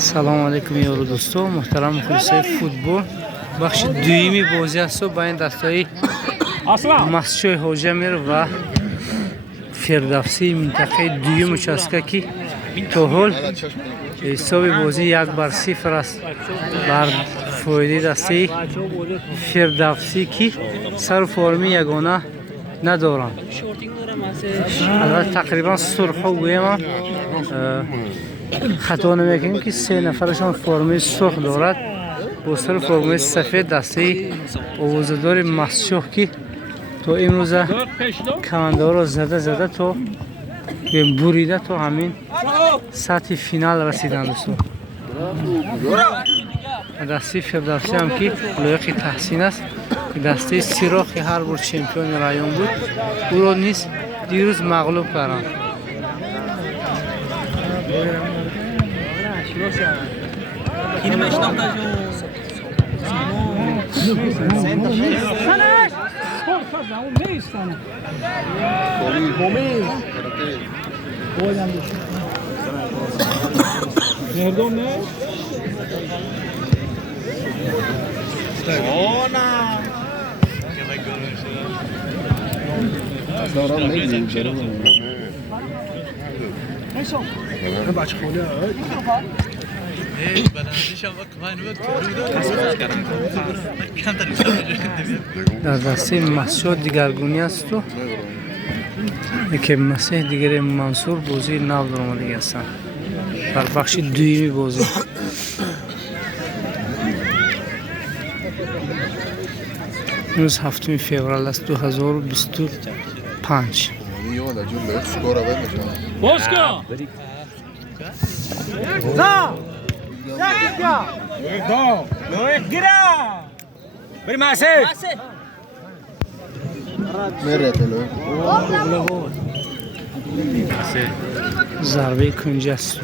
салому алейкум ёру дӯсто, муҳтарам мухлисои футбол. бахши дуюми бозӣ аст байни дастаи Масҷидшоҳи Ҳоҷи Амир ва Фирдавсии минтақаи дуюм участка ки то ҳол ҳисоби бозӣ 1-0 аст бар фоидаи дастаи Фирдавсӣ ки сару форми ягона надоранд. албатта тақрибан сурхҳо гӯям хато намекунем ки се нафарашон формаи сурх дорад бо сару формаи сафед дастаи овозадори Масҷидшоҳ ки то имрӯза камандаҳоро зада то бурида то ҳамин сатҳи финал расиданд. дӯстон дастаи Фирдавсӣ ҳам ки лоиқи таҳсин аст. дастаи сирохи ҳар бор чемпиони район буд, ӯро низ дирӯз мағлуб карданд. дар дастаи Масҷидшоҳ дигаргунӣ асту яке Масеҳ дигаре Мансур бозии нав омода ҳастанд дар бахши дуюми бозӣ. имрӯз 7 феврал аст 2025. зарбаи кунҷи аст.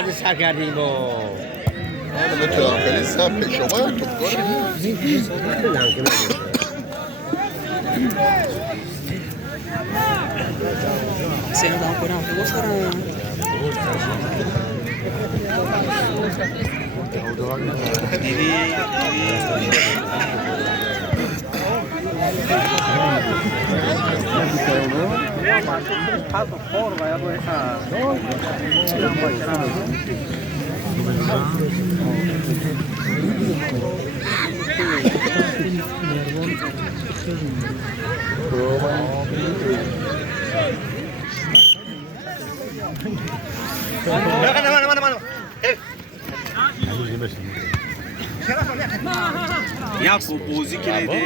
عادی سر کردیم با من تو آخری سب شما تو سه دام کنم تو سر یا بوزی کرده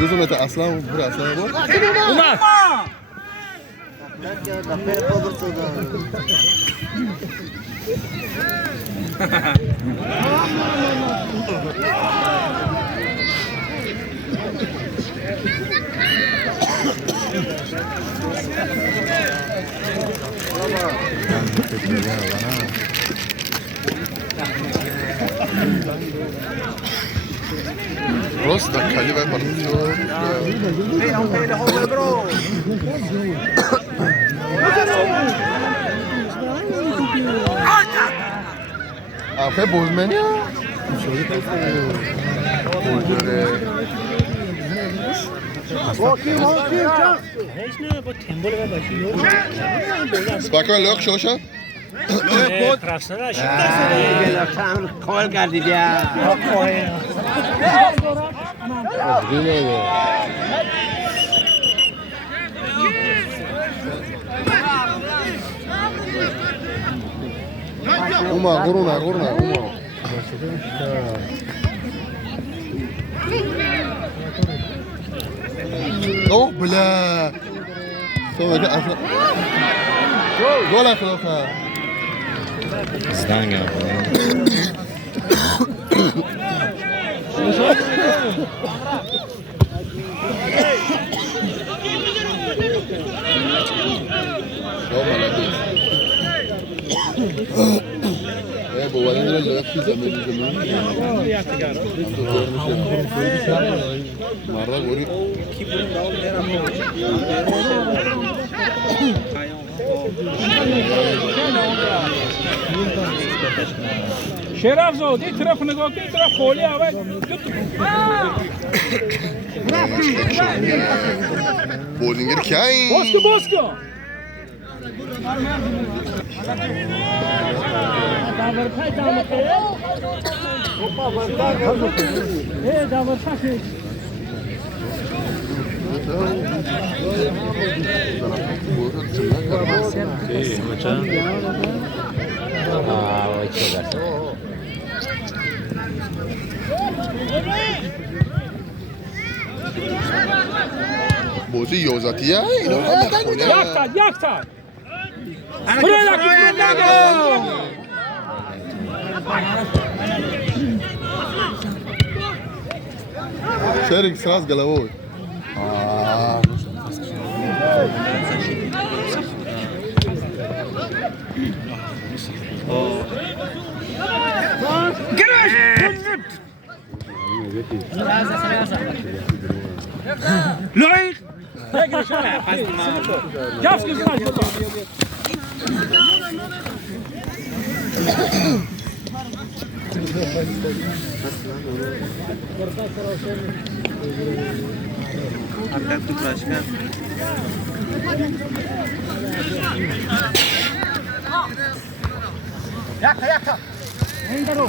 جزء من اصلا برا اصلا بود راست دکالی و پرتو آخه بوزمنی سپاکان لوک شوشن کامل کردید یا اوما غرونا اوما اوه بلا سوى كده اصلا ولا خلاص Zdania. مرة قولي شرف زود این طرف نگاه کن این طرف خولی اول بولینگر کیاین باز کن بازی یوزاتیه اینو نخونه یک تا شارك سراس قلبوي لعيق جاف Yakta. Endaro.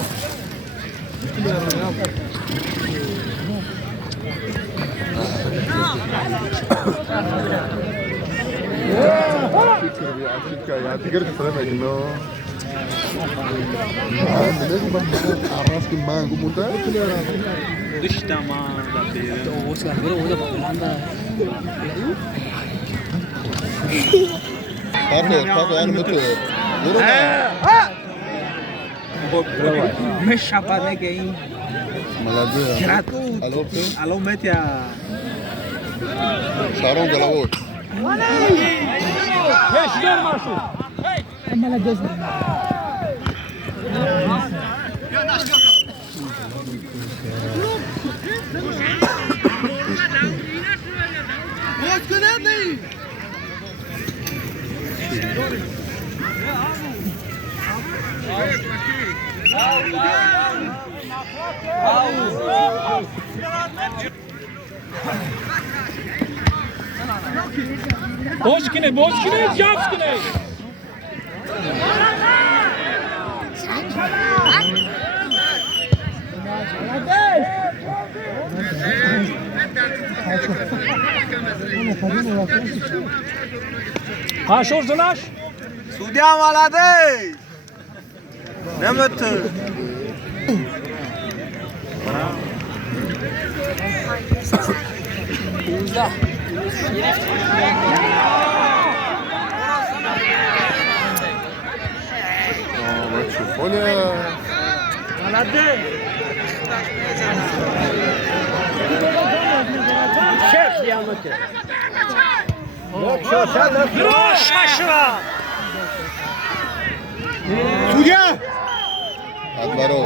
تقدر تفهم انه لازم الراس كمان قوم انت انا متى مش شبانه جاي ملاديا الو متى شارون قلبوي ايش غير ماشي عمال ادوز باز کنه جفت کنه ها شور زناش سودی هم ولده نمیتون Advaro.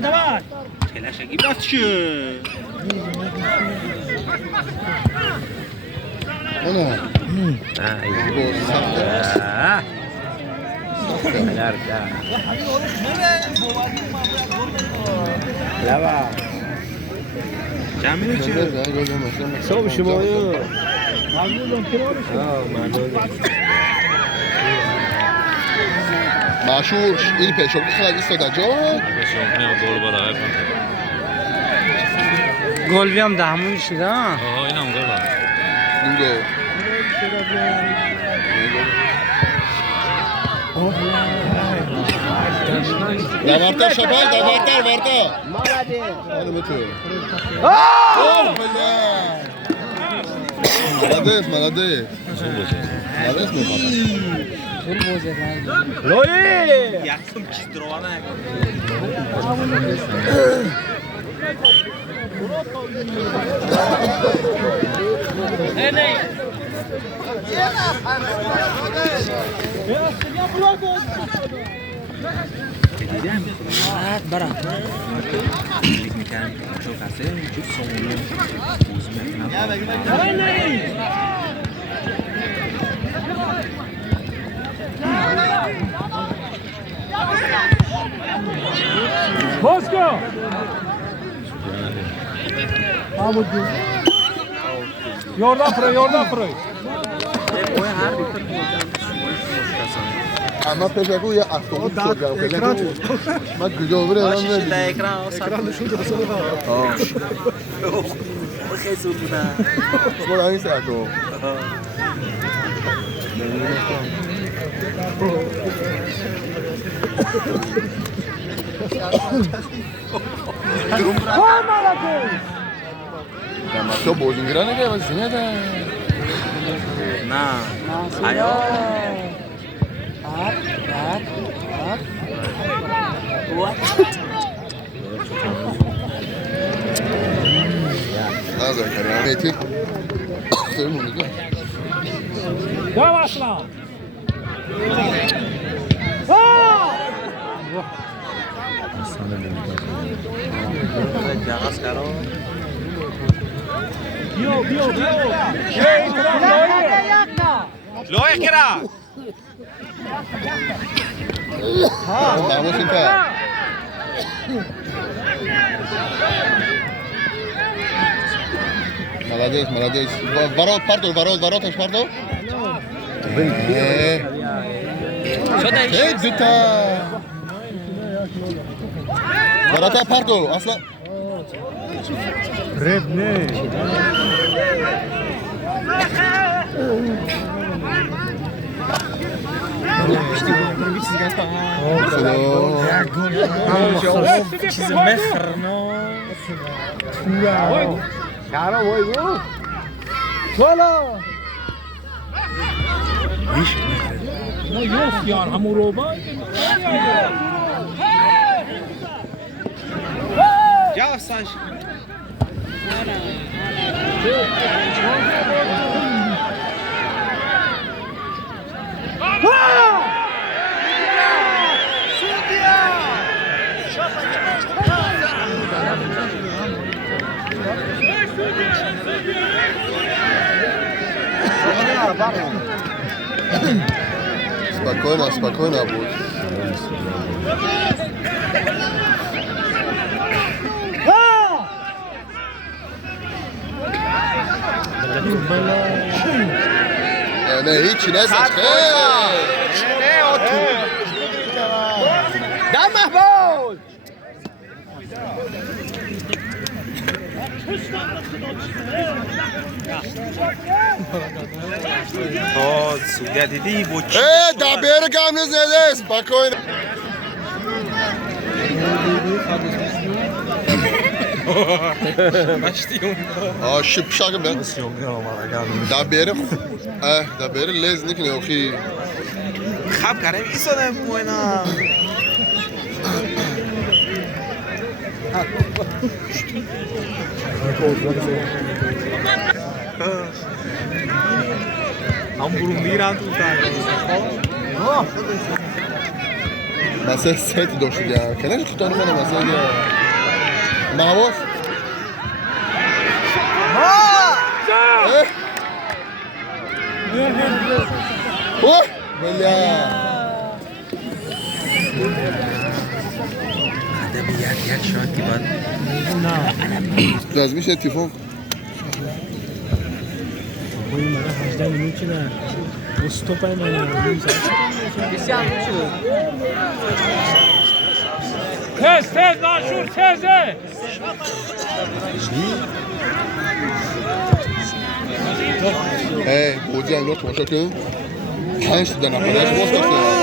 давай تلاشگی بس چه Ana. Bu sahte. جمعی چه Sağ شما معشوق این پیشوقی خیلی ایستاده جا گل بیام دهمون شده ها این دو دوارتر شپل دوارتر ورده آره بطور ملدیس ملدیس یکم چیز دروانه Bosco! Yordan fırı. اما پیشگو یه اتوبوس شد پیشگو من کجا بره الان نمیدونم اکران نشون خیلی سود بودن شما این ساعتو تو بازیگرا نگه واسه زنده نه آیا نظر کردم میتی سر مونده Devam aslan. جهاز کرو Bio. Şey, لوی کرا Vamos entrar. Молодец. Вороташ, pardon. Hey, duta. Воротар, pardon. Asla. Revne. چیز مخر نو Ne yok yani hamur olma. جاف ساش Спокойно будет. نه هیچی نه سچه دم محبوب سوگه دیدی بوچ دبیر گمله زده است بکن شیپ شاگه بیا دبیر لیز نکنه اوخی خب کریم ایسا نمیموینا هم برون میرن تو مثلا سیتی داشته گرم کنه که تانو منه مثلا محواف اوه بلیا یک شاید که باید لازم میشه اتفاق تز ناشور تزه بودی انگار تماشا کن 5 تا نفرش باز داشته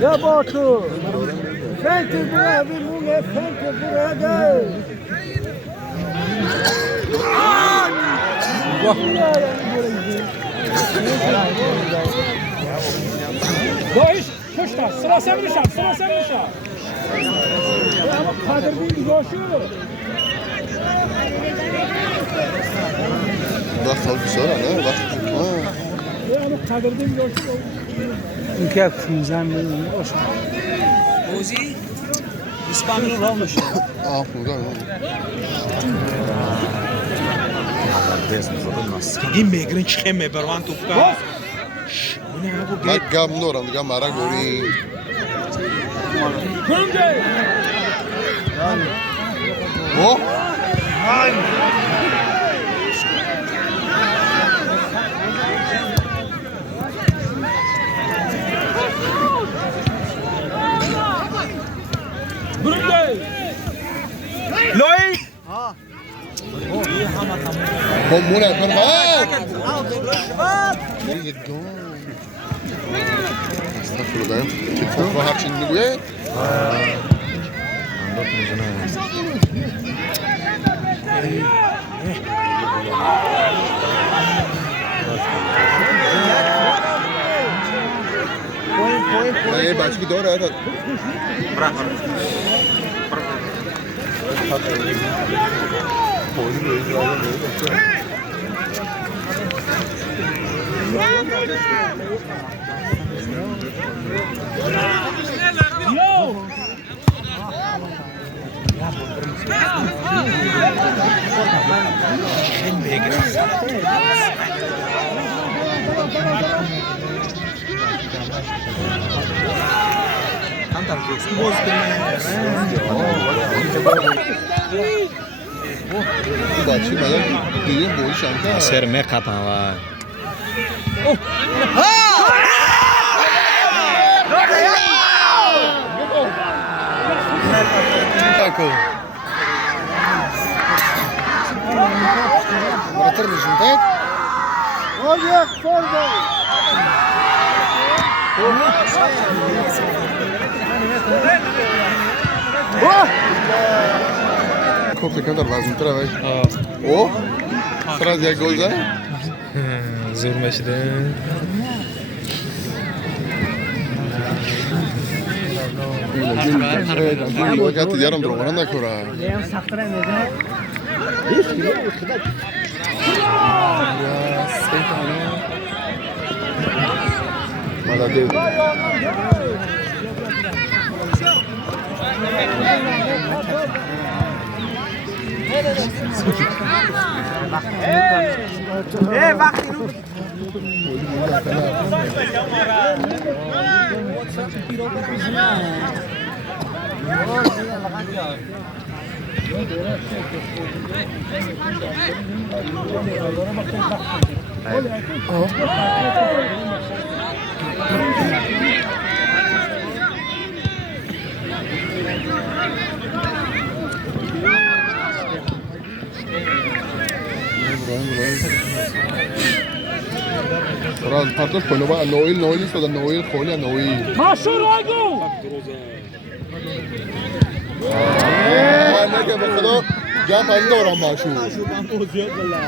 یا با تو فنت برای مونه فنت برای دایش پشت سلاسه میشم اما قدر بین گاشو وقت حال بساره نه وقت اما قدر بین گاشو این که 15 میلیون باشه موزی اسپانیول راه میشه 15 این میگرین چه میبرن تو کا من گم دارم دیگه مرا گوری اوه لوی بمونه برمات استغفر الله تلفن هرچی میگوید نه بچه که داره بچه مدام دیدیم بولی شمکه سر میقپم و مرتر نشونتت خود یک فرد خب سکندر وزن تره وای او سر از یک گل زد زور مشده وقتی دیارم درمانه نکره ملده راز پرتوش کنه با نویل نیست و نویل خونی نویل ماشور آگو نه که به خدا جا پنده دورم ماشور